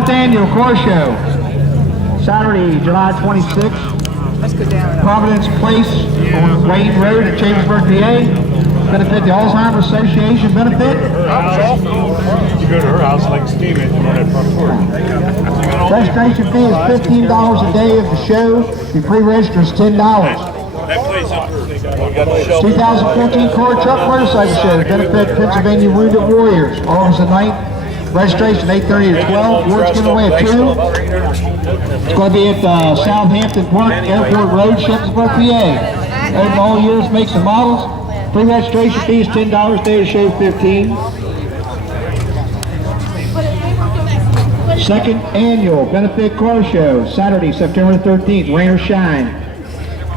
4th Annual Car Show, Saturday, July 26th. Providence Place on Wayne Road at Chambersburg, PA. Benefit the Alzheimer's Association benefit. You go to her house like Steve and run that front porch. Registration fee is $15 a day of the show. If you pre-register, it's $10. That place up here. 2014 Car Truck Motorcycle Show, benefit Pennsylvania Wounded Warriors, August the 9th. Registration 8:30 to 12. Awards given away at 2. It's going to be at Southampton Park, Airport Road, Shippensburg, PA. Open all years, makes and models. Pre-registration fee is $10. Day of the show $15. Second Annual Benefit Car Show, Saturday, September 13th, rain or shine.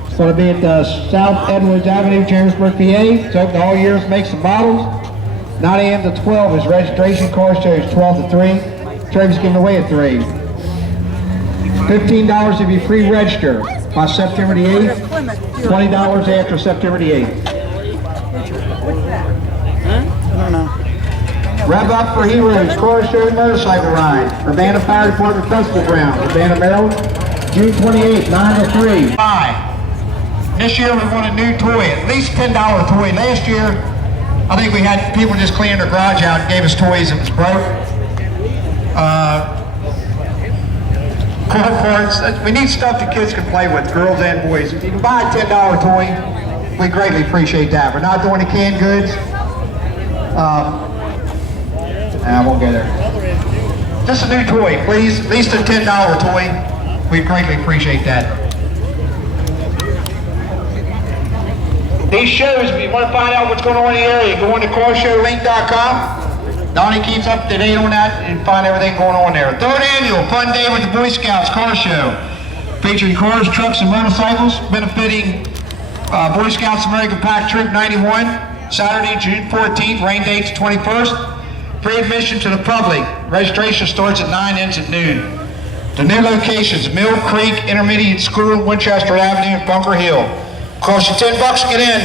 It's going to be at South Edwards Avenue, Chambersburg, PA. It's open all years, makes and models. 9 a.m. to 12 is registration. Car show is 12 to 3. Trophies given away at 3. $15 if you pre-register by September the 8th. $20 after September the 8th. Rev Up for Heroes Car Show Motorcycle Ride. Urbana Fire Department Festival Ground, Urbana, Maryland, June 28th, 9 to 3. This year we want a new toy, at least $10 toy. Last year, I think we had people just cleaning their garage out and gave us toys that was broke. Car parts. We need stuff that kids can play with, girls and boys. If you can buy a $10 toy, we greatly appreciate that. We're not doing the canned goods. I won't go there. Just a new toy, please. At least a $10 toy. We greatly appreciate that. These shows, if you want to find out what's going on in the area, go on to carshowlink.com. Donnie keeps up to date on that and find everything going on there. Third Annual Fun Day with the Boy Scouts Car Show, featuring cars, trucks, and motorcycles, benefiting Boy Scouts American Pack Troop 91, Saturday, June 14th, rain date's 21st. Free admission to the public. Registration starts at 9, ends at noon. The new locations, Mill Creek Intermediate School, Winchester Avenue, and Bunker Hill. Cost you $10 to get in.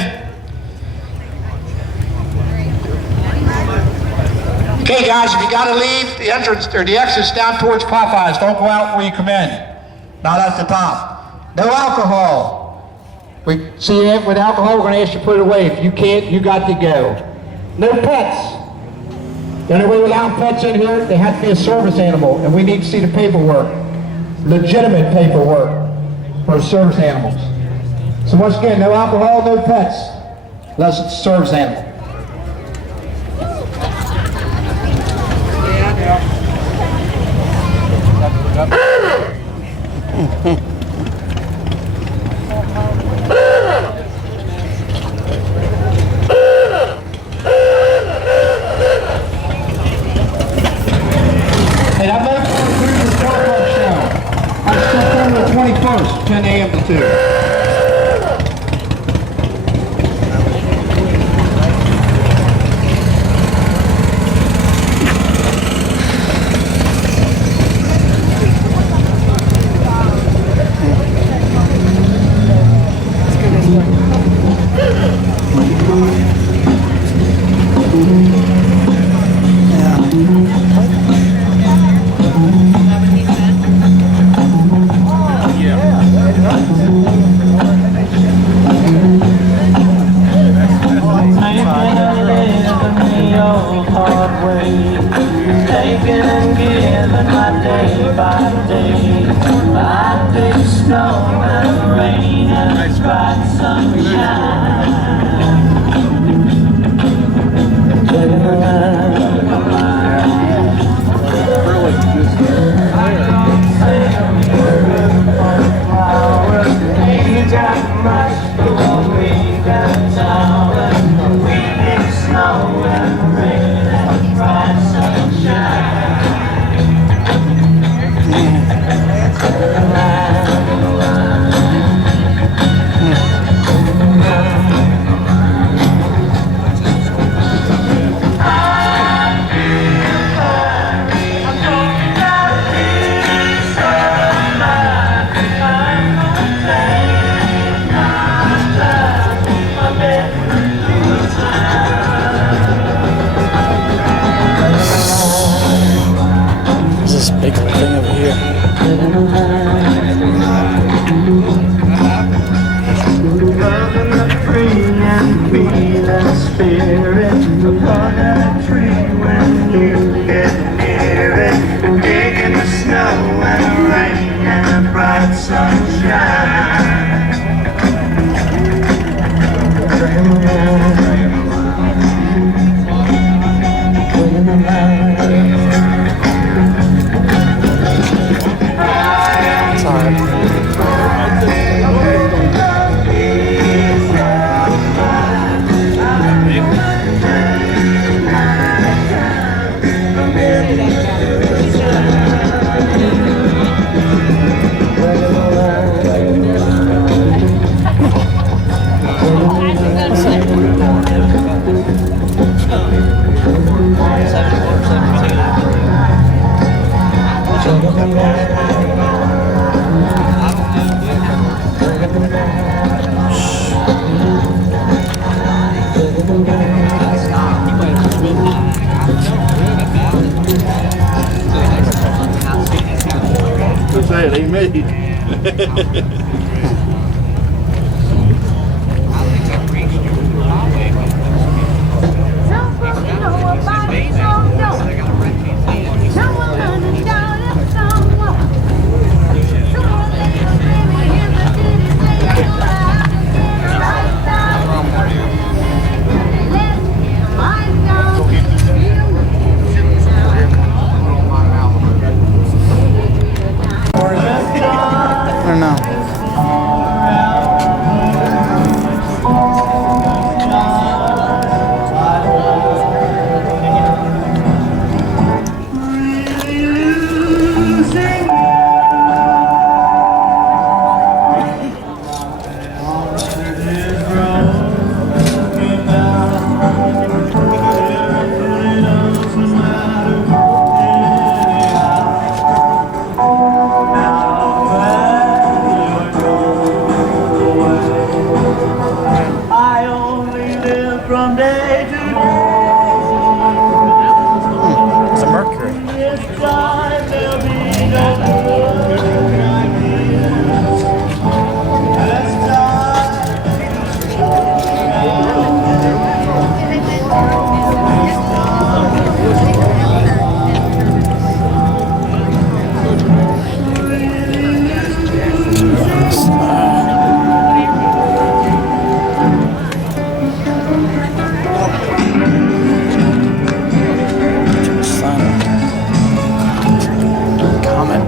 Okay guys, if you gotta leave, the entrance or the exit's down towards Popeyes. Don't go out where you come in. Not at the top. No alcohol. We see you with alcohol, we're gonna ask you to put it away. If you can't, you got to go. No pets. The only way without pets in here, they have to be a service animal, and we need to see the paperwork. Legitimate paperwork for service animals. So once again, no alcohol, no pets, unless it's a service animal. Hey, I'm going to approve the Car Club show on September 21st, 10 a.m. to 2. Taking and giving my day by day. I take snow and rain and bright sunshine. Turning around. You got much for me downtown. We need snow and rain and bright sunshine. it ain't me. I don't know. I only live from day to It's a Mercury. day. This time there'll be no good. This time. Sun. Comet.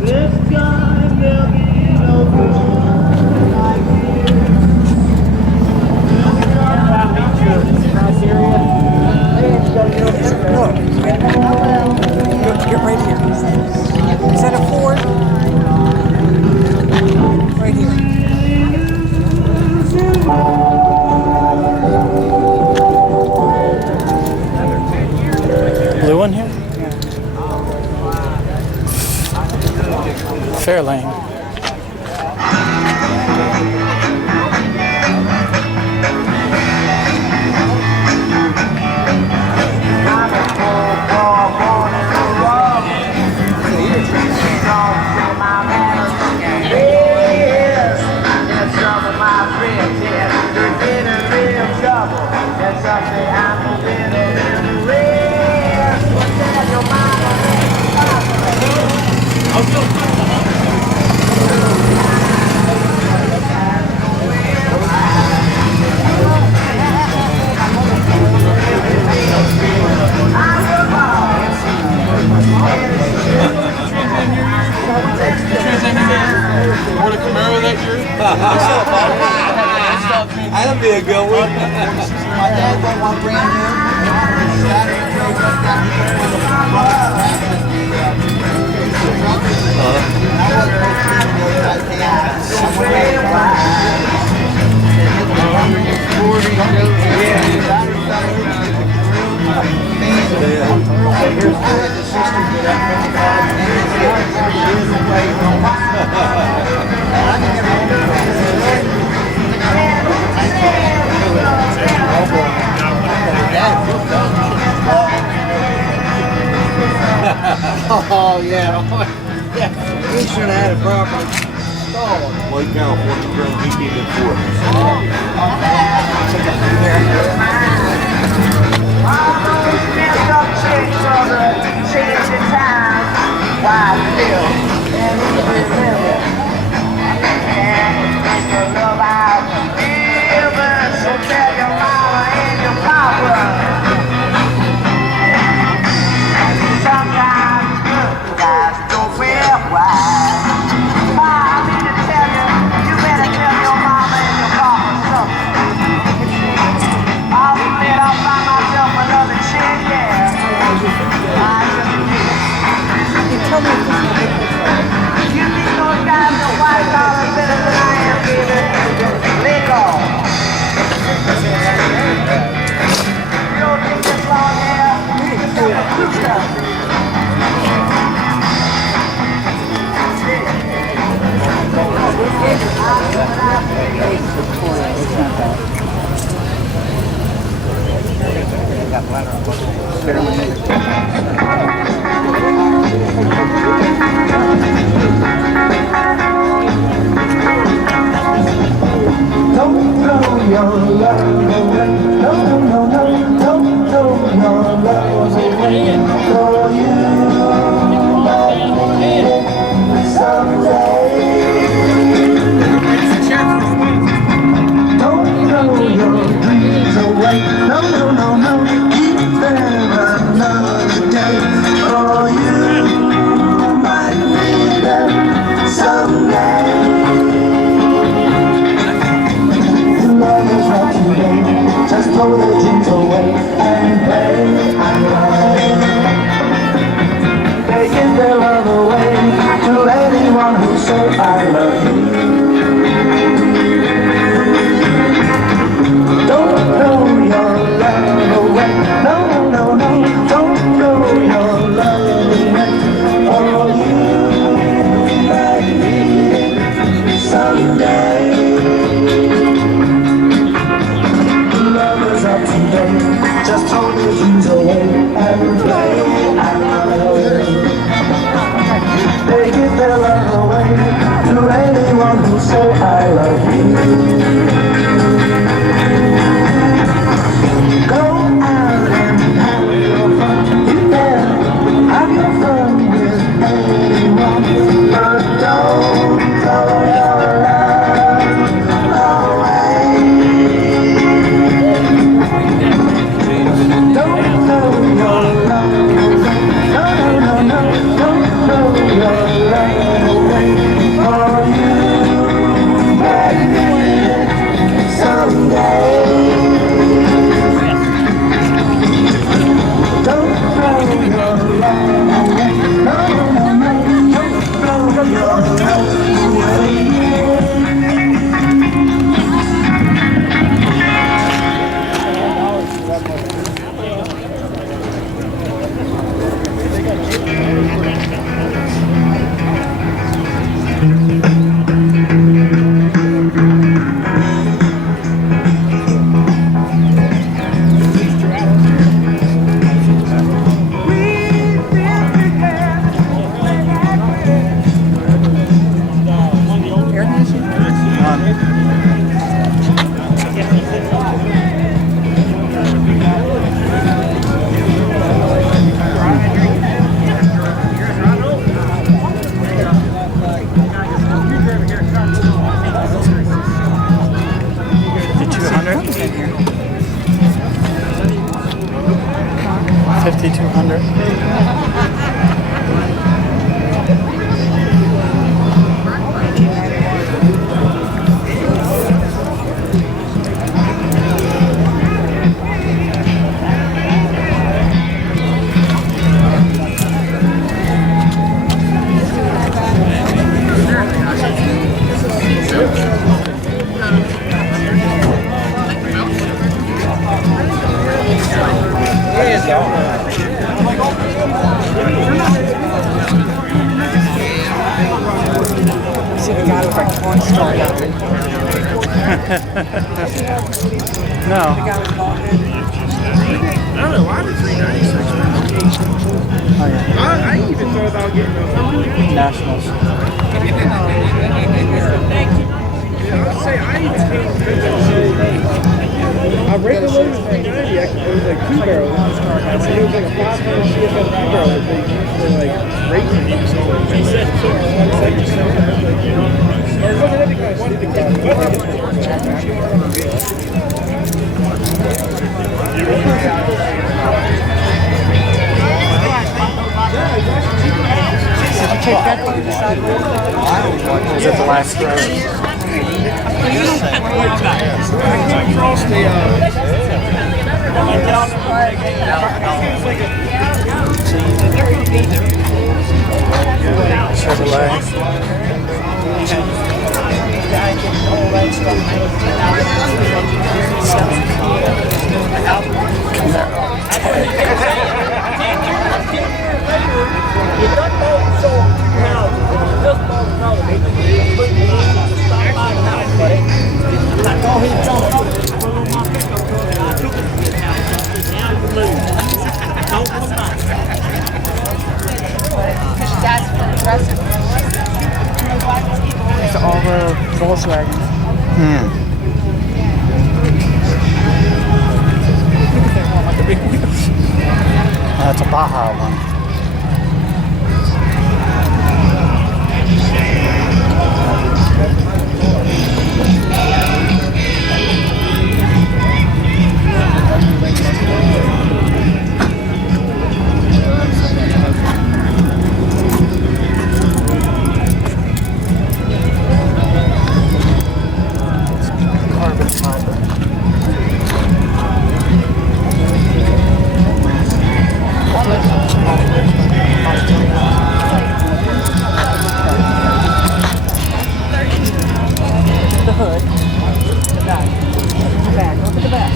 This time there'll be no good like Get right here. Is that a Ford? Right here. Blue one here? Fairlane. That'd be a good one. My dad bought one brand new. Saturday drove up down Oh, yeah. He should have had it properly installed. Well, California drone, he came in for it. Changing times, why still? And we remember. And think of love out given. So tell your mama and your papa. Sometimes good guys don't wear white. I need to tell you, you better tell your mama and your papa something. I'll be lit off by myself another chick, yeah. You think those guys are white collar better than I am, baby? Lick off. You don't think this long hair is a future? Don't throw your love away. No, no, no, no. Don't throw your love away. For you might need it someday. Don't throw your dreams away. No, no, no, no. Keep them another day. For you might need them someday. Just throw the dreams away and play alone. They give their love away to anyone who says I love you. Don't throw your love away. No, no, no. Don't throw your love away. Oh, you might need it someday. Just throw the dreams away and play alone. They give their love away to anyone who say I love you. Go out and have your fun. You can have your fun with anyone, but don't throw your love away. Don't throw your love away. No, no, no, no. Don't throw your love away. For you might need it someday. Don't throw your love away. No, no, no. Don't throw your love away. No. I even thought about getting a Nationals. I say I even I read the load of 390. It was like 2 barrels. And it was like a 500 CFL 2 barrel that they used for like racing. He said, or look at it, I wanted to get Was it the last row? across the Volkswagens. Look at that one with the big wheels. That's a Baja one. Carbon fiber. The hood. The back. The back. Look at the back.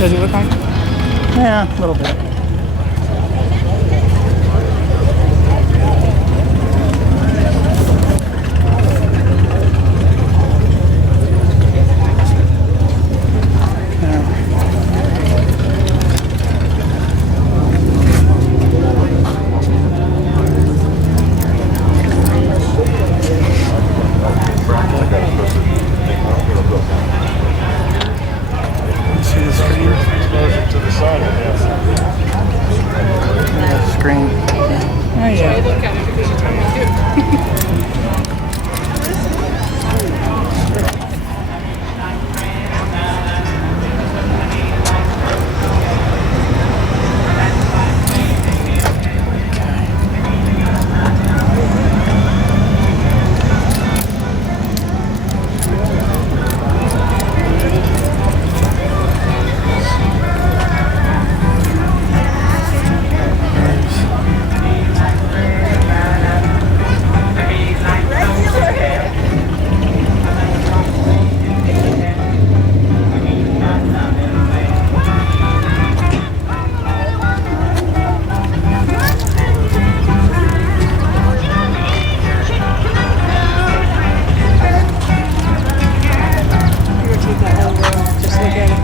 Does it look like? Yeah, a little bit. See the screen? Closer to the side of this. Screen. Oh yeah. Just look at it.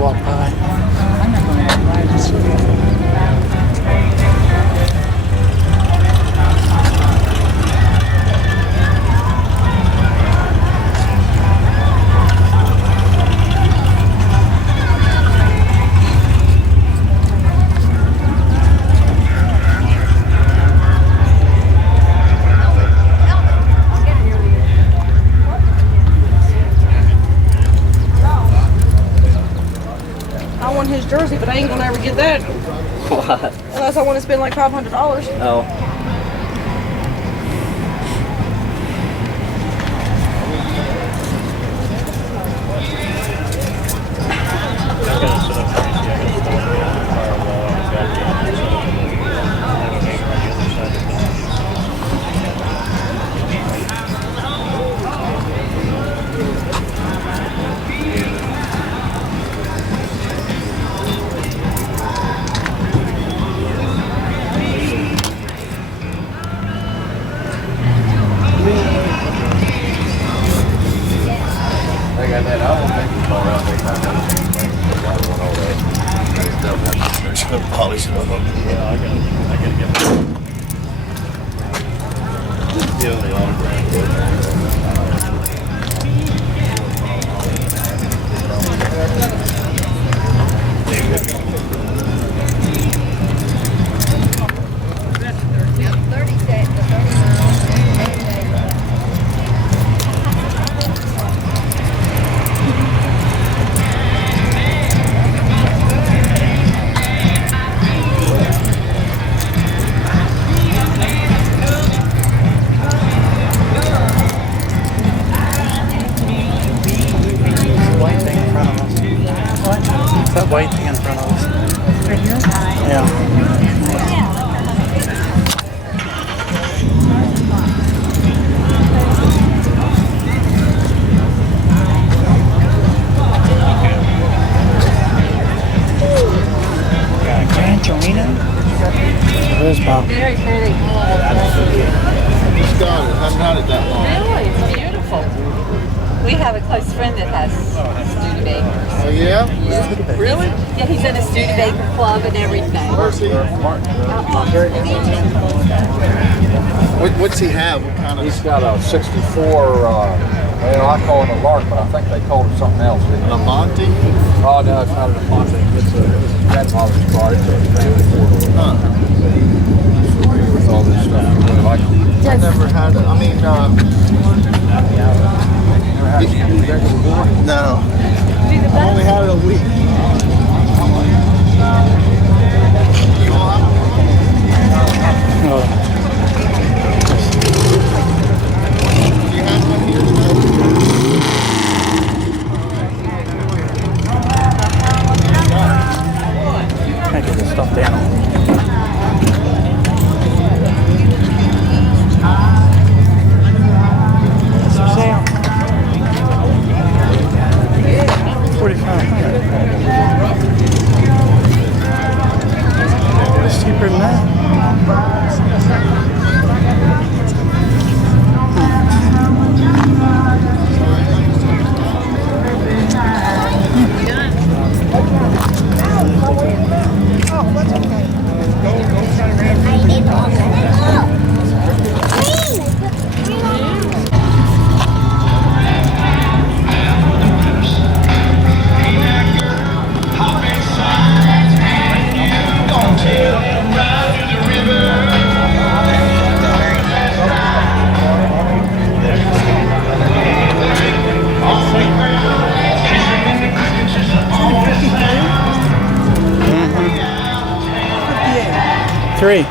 Walk by. I'm not going to lie, just look at it. I want his jersey, but I ain't gonna ever get that What? unless I want to spend like $500. Oh. Polish it up. Yeah, I gotta get Give the autograph. White thing in front of us. What? That white thing in front of us. Right here? Yeah. Gran Torino? It is, Bob. Very pretty. Just got it. Haven't had it that long. Really, it's beautiful. We have a close friend that has Studebakers. Oh, yeah. Yeah? Really? Yeah, he's in a Studebaker club and everything. Where's he? What's he have? What kind of? He's got a 64, well, I call it a Lark, but I think they call it something else. An Avanti? Oh, no, it's not an Avanti. It's his grandfather's car. It's a family four-door. Huh. With all this stuff. I really like it. I never had it. I mean, no. I only had it a week. You all have you had one here today? Can't get this stuff down. It's cheaper than that. Three.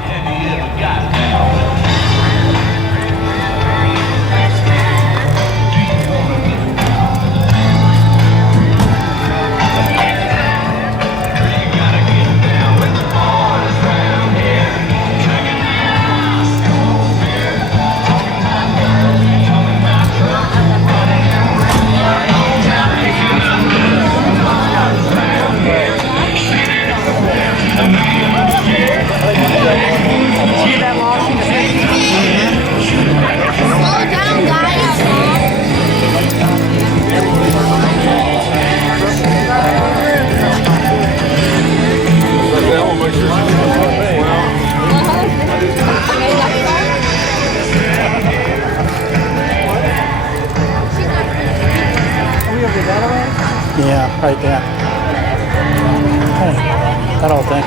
Yeah, right there. That old thing.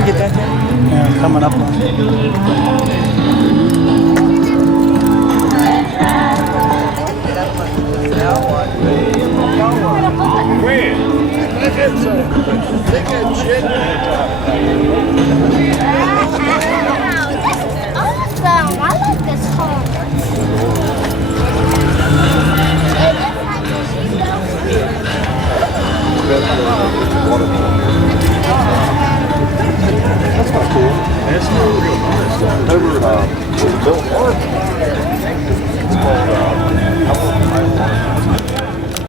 You get that there? Yeah, coming up. Awesome! I like this home. That's not cool. That's not real nice. Over Bill Park.